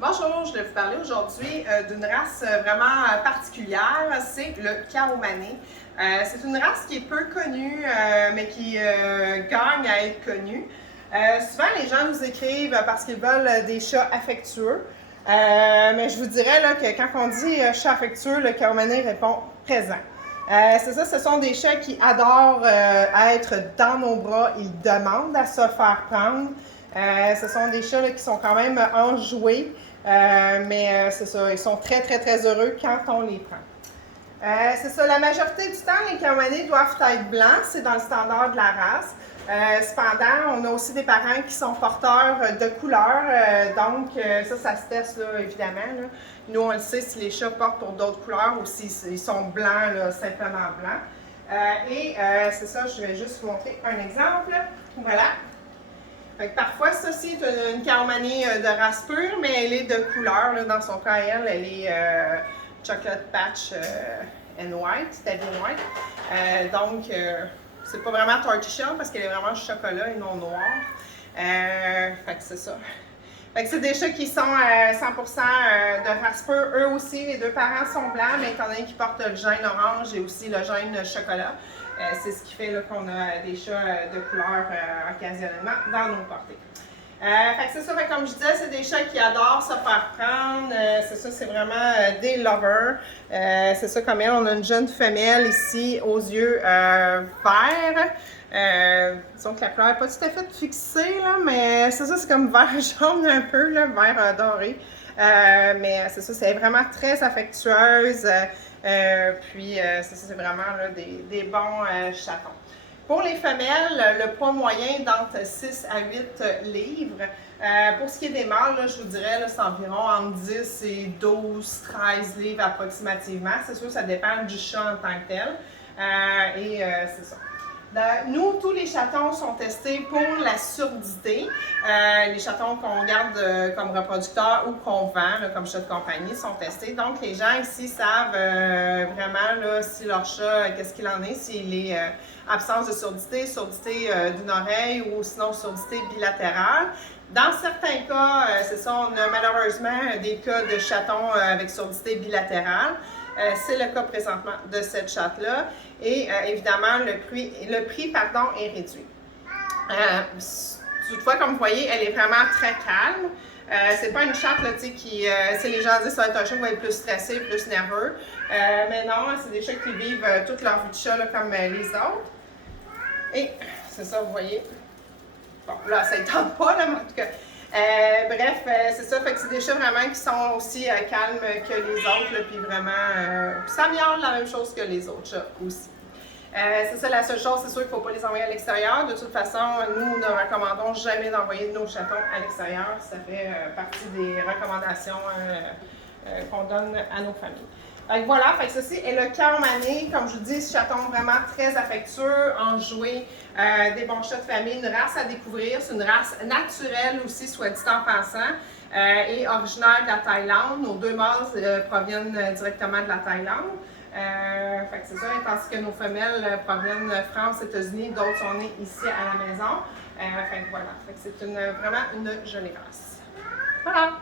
Bonjour, je vais vous parler aujourd'hui d'une race vraiment particulière, c'est le Cao Mané. C'est une race qui est peu connue, mais qui gagne à être connue. Souvent, les gens nous écrivent parce qu'ils veulent des chats affectueux. Mais je vous dirais là, que quand on dit chat affectueux, le Cao Mané répond présent. C'est ça, ce sont des chats qui adorent être dans nos bras, ils demandent à se faire prendre. Ce sont des chats là, qui sont quand même enjoués, mais c'est ça, ils sont très, très, très heureux quand on les prend. C'est ça, la majorité du temps, les Cao Mané doivent être blancs, c'est dans le standard de la race. Cependant, on a aussi des parents qui sont porteurs de couleurs, donc ça se teste là, évidemment. Là. Nous, on le sait si les chats portent pour d'autres couleurs ou s'ils sont blancs, là, simplement blancs. C'est ça, je vais juste vous montrer un exemple. Voilà. Fait que parfois, ceci est une Cao Mané de race pure, mais elle est de couleur. Là, dans son cas, elle est chocolate patch and white, tabby white. C'est pas vraiment tortoiseshell parce qu'elle est vraiment chocolat et non noir. Fait que c'est ça. Fait que c'est des chats qui sont 100% de race pure. Eux aussi, les deux parents sont blancs, mais étant donné qu'ils portent le gène orange et aussi le gène chocolat, c'est ce qui fait qu'on a des chats de couleur occasionnellement dans nos portées. Fait que c'est ça, comme je disais, c'est des chats qui adorent se faire prendre. C'est ça, c'est vraiment des lovers. C'est ça, comme elle, on a une jeune femelle ici aux yeux verts. Disons que la couleur n'est pas tout à fait fixée, là, mais c'est ça, c'est comme vert jaune un peu, là, vert doré. Mais c'est ça, c'est vraiment très affectueuse. C'est ça, c'est vraiment là, des bons chatons. Pour les femelles, le poids moyen d'entre 6 à 8 livres. Pour ce qui est des mâles, là, je vous dirais, c'est environ entre 10 et 12, 13 livres approximativement. C'est sûr, ça dépend du chat en tant que tel. C'est ça. Nous, tous les chatons sont testés pour la surdité. Les chatons qu'on garde comme reproducteurs ou qu'on vend là, comme chat de compagnie sont testés. Donc, les gens ici savent vraiment là, si leur chat, qu'est-ce qu'il en est, s'il est absence de surdité, d'une oreille ou sinon surdité bilatérale. Dans certains cas, c'est ça, on a malheureusement des cas de chatons avec surdité bilatérale. C'est le cas présentement de cette chatte-là. Et évidemment, le prix est réduit. Toutefois, comme vous voyez, elle est vraiment très calme. C'est pas une chatte là, qui, si les gens disent que ça va être un chat qui va être plus stressé, plus nerveux. Mais non, c'est des chats qui vivent toute leur vie de chat là, comme les autres. Et c'est ça, vous voyez. Bon, là, ça ne tente pas, là, mais en tout cas. C'est ça, fait que c'est des chats vraiment qui sont aussi calmes que les autres, là, puis vraiment, ça miaule la même chose que les autres chats aussi. C'est ça, la seule chose, c'est sûr qu'il ne faut pas les envoyer à l'extérieur. De toute façon, nous ne recommandons jamais d'envoyer nos chatons à l'extérieur. Ça fait partie des recommandations qu'on donne à nos familles. Donc voilà, fait que ceci est le Cao Mané, comme je vous dis, chaton vraiment très affectueux, enjoué, des bons chats de famille, une race à découvrir, c'est une race naturelle aussi, soit dit en passant, et originaire de la Thaïlande. Nos deux mâles proviennent directement de la Thaïlande. Fait que c'est ça, tandis que nos femelles proviennent de France, États-Unis, d'autres sont nées ici à la maison. Fait que voilà, fait que c'est vraiment une jolie race. Voilà!